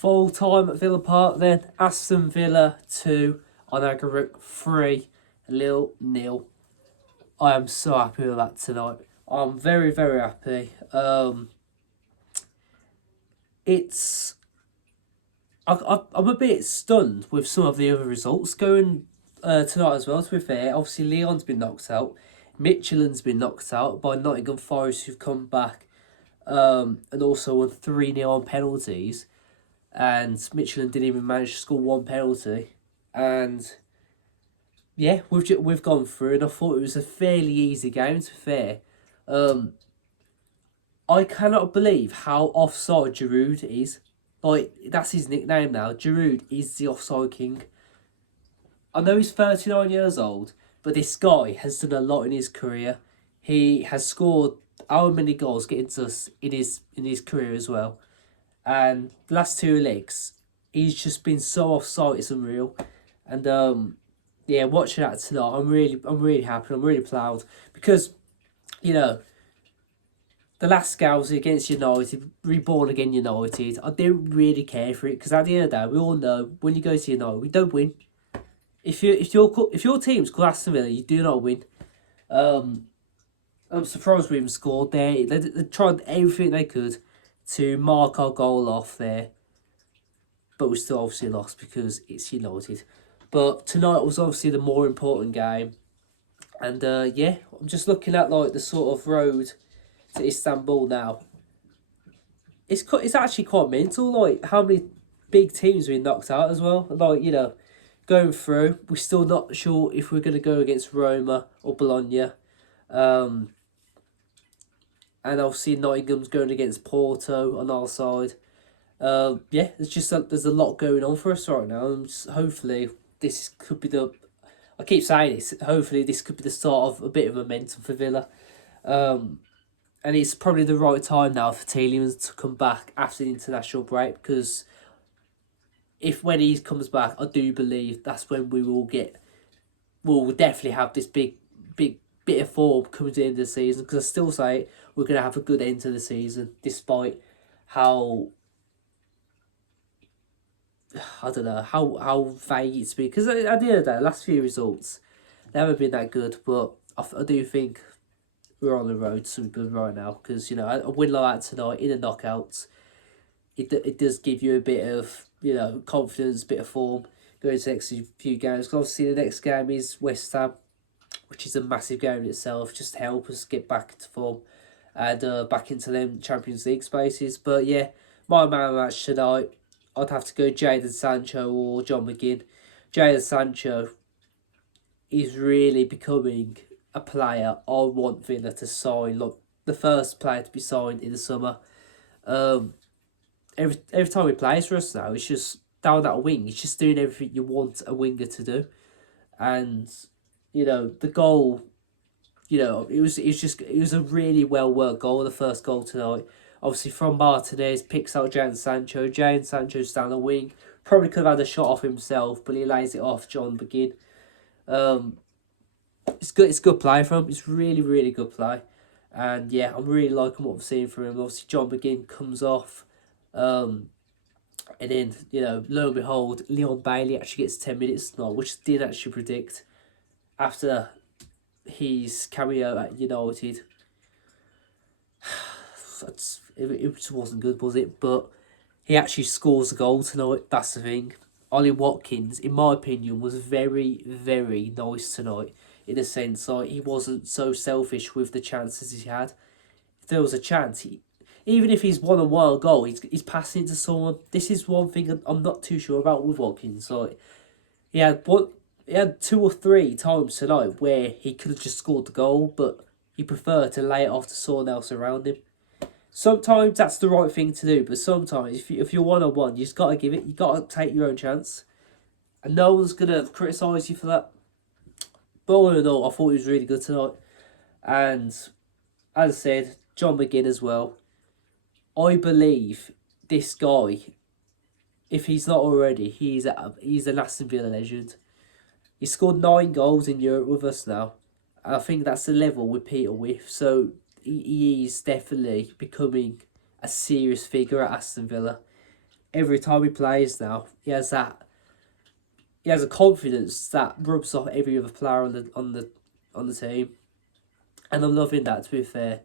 Full time at Villa Park then. Aston Villa 2 on aggregate 3, Lille 0. I am so happy with that tonight. I'm very, very happy. It's I'm a bit stunned with some of the other results going tonight as well, to be fair. Obviously, Leon's been knocked out. Michelin's been knocked out by Nottingham Forest, who've come back and also won 3-0 on penalties. And Michelin didn't even manage to score one penalty. And yeah, we've gone through, and I thought it was a fairly easy game, to be fair. I cannot believe how offside Giroud is. Like, that's his nickname now. Giroud is the offside king. I know he's 39 years old, but this guy has done a lot in his career. He has scored how many goals getting to us in his career as well. And the last two legs, he's just been so offside, it's unreal. And yeah, watching that tonight, I'm really happy. I'm really proud because, you know, the last game was against United, reborn again United. I don't really care for it because at the end of the day, we all know when you go to United, we don't win. If your team's called Aston Villa, you do not win. I'm surprised we even scored there. They tried everything they could to mark our goal off there, but we still obviously lost because it's United. But tonight was obviously the more important game, and yeah, I'm just looking at like the sort of road to Istanbul now. It's actually quite mental, like how many big teams have been knocked out as well. Like, you know, going through, we're still not sure if we're gonna go against Roma or Bologna. And obviously Nottingham's going against Porto on our side. Yeah, there's a lot going on for us right now, and hopefully this could be the. I keep saying this. Hopefully this could be the start of a bit of momentum for Villa. And it's probably the right time now for Tielemans to come back after the international break, because when he comes back, I do believe that's when we'll definitely have this big bit of form coming to the end of the season, because I still say we're going to have a good end to the season despite how, I don't know, how vague it's been, because at the end of the day, the last few results, they haven't been that good, but I do think we're on the road to something good right now, because, you know, a win like that tonight in the knockouts, it does give you a bit of, you know, confidence, a bit of form going to the next few games. Because obviously the next game is West Ham, which is a massive game in itself, just to help us get back into form and back into them Champions League spaces. But yeah, my man of the match tonight, I'd have to go Jadon Sancho or John McGinn. Jadon Sancho is really becoming a player I want Villa to sign. Look, the first player to be signed in the summer. Every time he plays for us now, it's just down that wing. He's just doing everything you want a winger to do, and you know the goal. You know it was a really well worked goal. The first goal tonight, obviously from Martinez, picks out Jadon Sancho. Jadon Sancho's down the wing. Probably could have had a shot off himself, but he lays it off John McGinn. It's good. It's good play from him. It's really good play, and yeah, I'm really liking what I'm seeing from him. Obviously, John McGinn comes off, and then, you know, lo and behold, Leon Bailey actually gets 10 minutes tonight, which I didn't actually predict after his cameo at United. It just wasn't good, was it? But he actually scores a goal tonight. That's the thing. Ollie Watkins, in my opinion, was very nice tonight, in a sense. Like, he wasn't so selfish with the chances he had. If there was a chance, even if he's one-on-one goal, he's passing to someone. This is one thing I'm not too sure about with Watkins. Like, he had 2 or 3 times tonight where he could have just scored the goal, but he preferred to lay it off to someone else around him. Sometimes that's the right thing to do, but sometimes if you're one-on-one, you just got to give it. You got to take your own chance, and no one's gonna criticise you for that. But all in all, I thought he was really good tonight, and as I said, John McGinn as well. I believe this guy, if he's not already, he's an Aston Villa legend. He scored 9 goals in Europe with us now. And I think that's the level with Peter Whiff. So he is definitely becoming a serious figure at Aston Villa. every time he plays now, he has a confidence that rubs off every other player on the team, and I'm loving that, to be fair.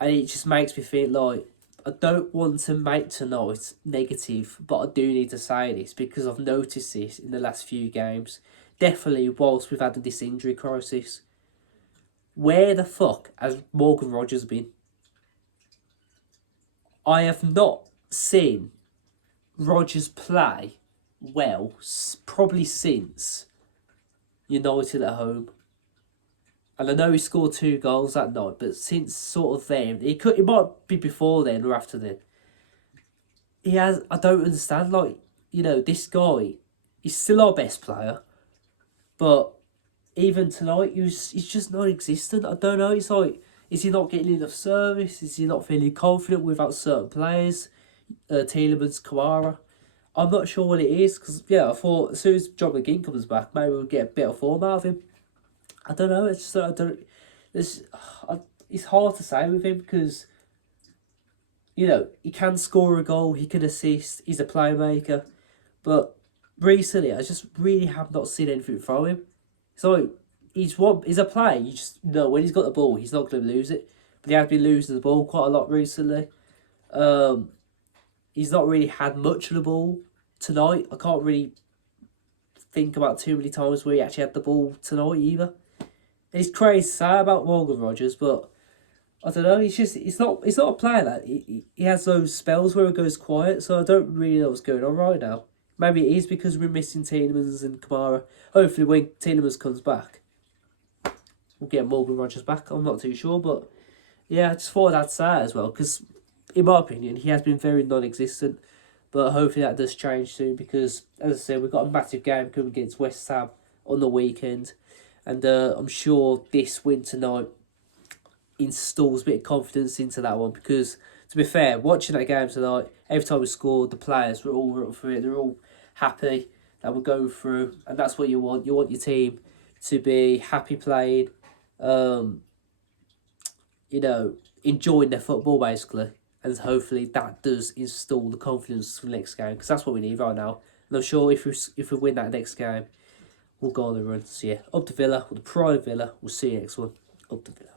And it just makes me feel like I don't want to make tonight negative, but I do need to say this because I've noticed this in the last few games. Definitely whilst we've had this injury crisis. Where the fuck has Morgan Rogers been? I have not seen Rogers play well probably since United at home. And I know he scored 2 goals that night, but since sort of then, it might be before then or after then. I don't understand, like, this guy, he's still our best player, but even tonight, he's just non-existent. I don't know, it's like, is he not getting enough service? Is he not feeling confident without certain players? Tielemans, Kamara. I'm not sure what it is, because, I thought as soon as John McGinn comes back, maybe we'll get a bit of form out of him. I don't know, it's just, it's hard to say with him, because, he can score a goal, he can assist, he's a playmaker, but recently, I just really have not seen anything from him. So, he's a player, you just know when he's got the ball, he's not going to lose it, but he has been losing the ball quite a lot recently. He's not really had much of the ball tonight. I can't really think about too many times where he actually had the ball tonight either. And it's crazy to say about Morgan Rogers, but I don't know. It's not a player that he has those spells where it goes quiet. So I don't really know what's going on right now. Maybe it is because we're missing Tielemans and Kamara. Hopefully, when Tielemans comes back, we'll get Morgan Rogers back. I'm not too sure, but yeah, I just thought I'd say it as well because, in my opinion, he has been very non-existent. But hopefully that does change soon because, as I said, we've got a massive game coming against West Ham on the weekend. And I'm sure this win tonight installs a bit of confidence into that one because, to be fair, watching that game tonight, every time we scored, the players were all up for it. They're all happy that we're going through. And that's what you want. You want your team to be happy playing, enjoying their football, basically. And hopefully that does install the confidence for the next game because that's what we need right now. And I'm sure if we win that next game, we'll go on the run. So yeah, up to Villa, with the pride of Villa. We'll see you next one. Up to Villa.